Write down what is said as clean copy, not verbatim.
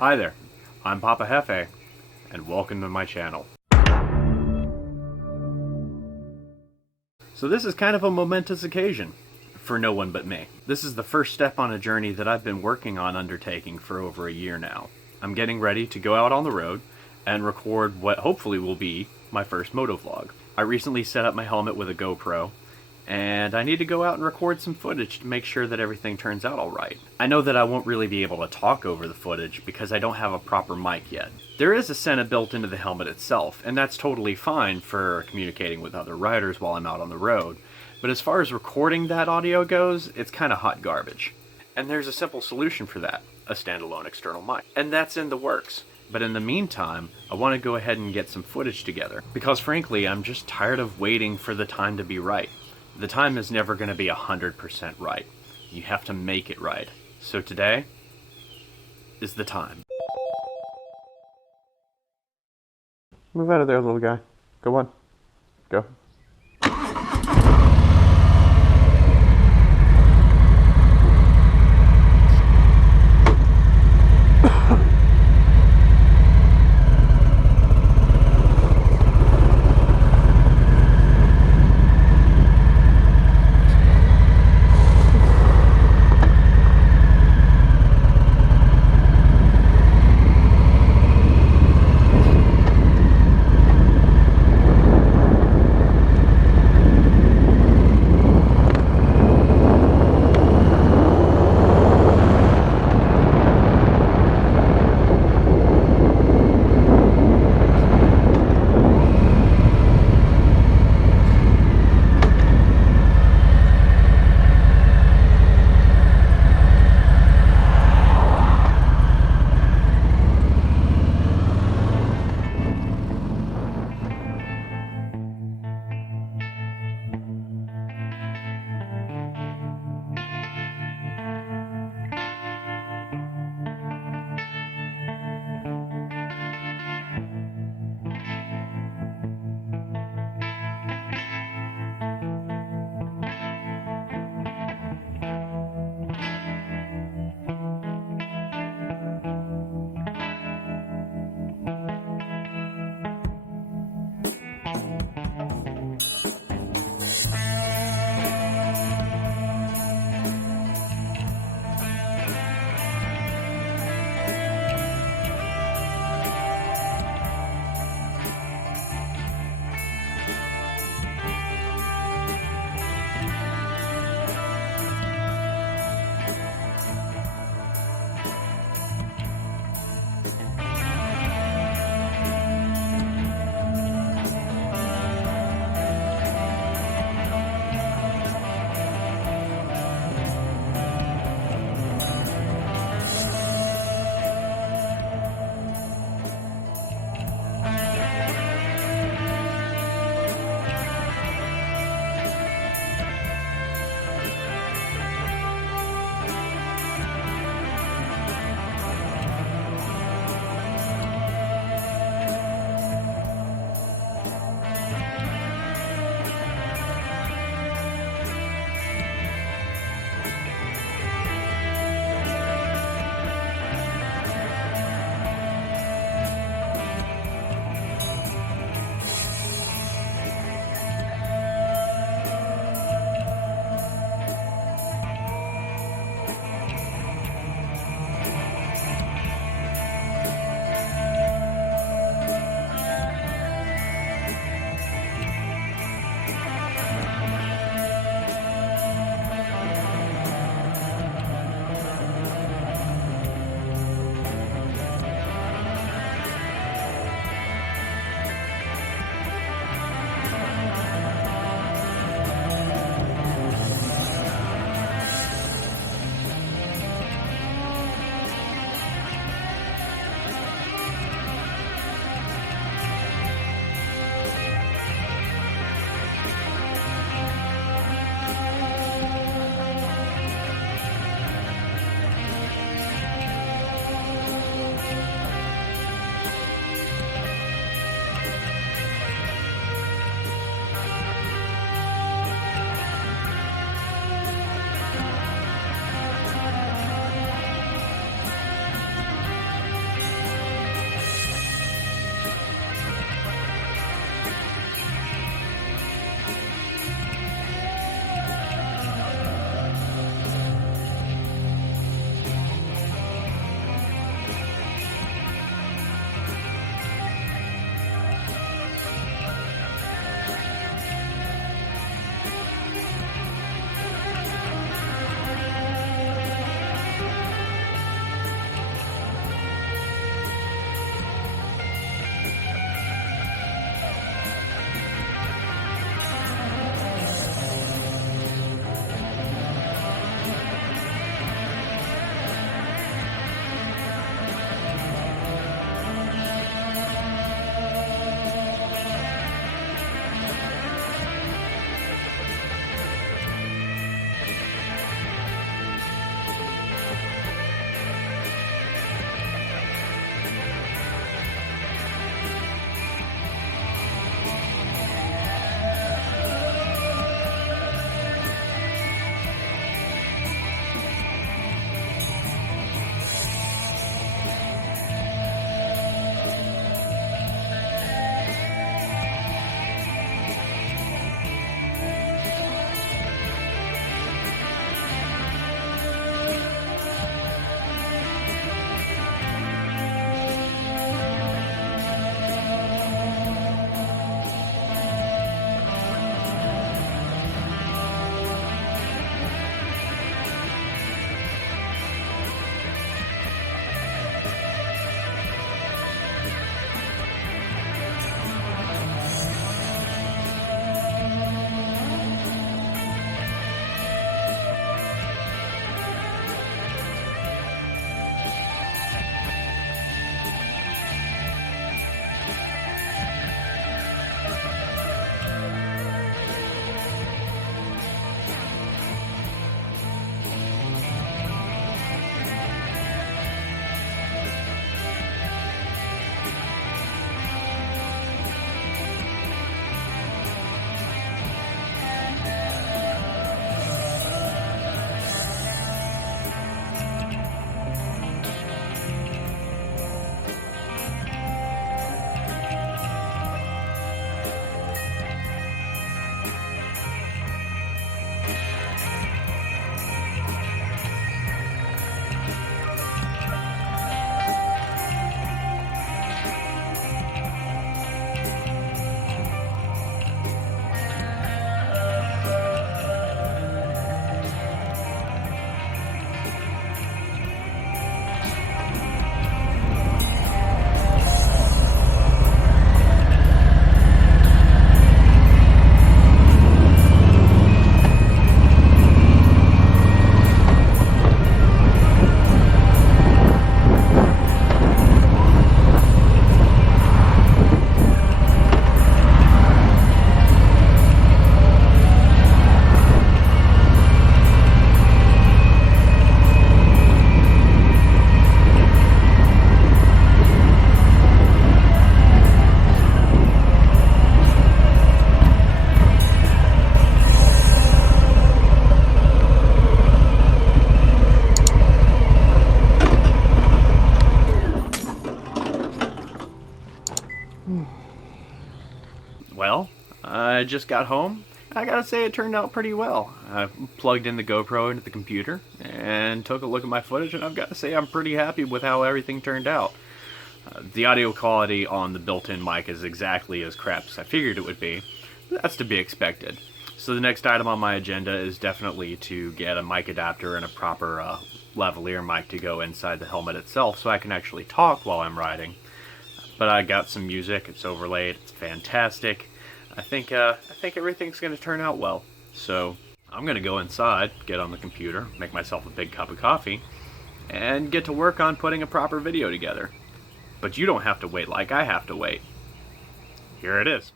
Hi there, I'm Papa Hefe, and welcome to my channel. So this is kind of a momentous occasion for no one but me. This is the first step on a journey that I've been working on undertaking for over a year now. I'm getting ready to go out on the road and record what hopefully will be my first motovlog. I recently set up my helmet with a GoPro, and I need to go out and record some footage to make sure that everything turns out alright. I know that I won't really be able to talk over the footage because I don't have a proper mic yet. There is a Sena built into the helmet itself, and that's totally fine for communicating with other riders while I'm out on the road. But as far as recording that audio goes, it's kind of hot garbage. And there's a simple solution for that, a standalone external mic. And that's in the works. But in the meantime, I want to go ahead and get some footage together, because frankly, I'm just tired of waiting for the time to be right. The time is never going to be 100% right. You have to make it right. So today is the time. Move out of there, little guy. Go on. Go. Well, I just got home. I gotta say it turned out pretty well. I plugged in the GoPro into the computer and took a look at my footage, and I've got to say I'm pretty happy with how everything turned out. The audio quality on the built-in mic is exactly as crap as I figured it would be. That's to be expected. So the next item on my agenda is definitely to get a mic adapter and a proper lavalier mic to go inside the helmet itself so I can actually talk while I'm riding. But I got some music, it's overlaid, it's fantastic. I think everything's going to turn out well. So I'm going to go inside, get on the computer, make myself a big cup of coffee, and get to work on putting a proper video together. But you don't have to wait like I have to wait. Here it is.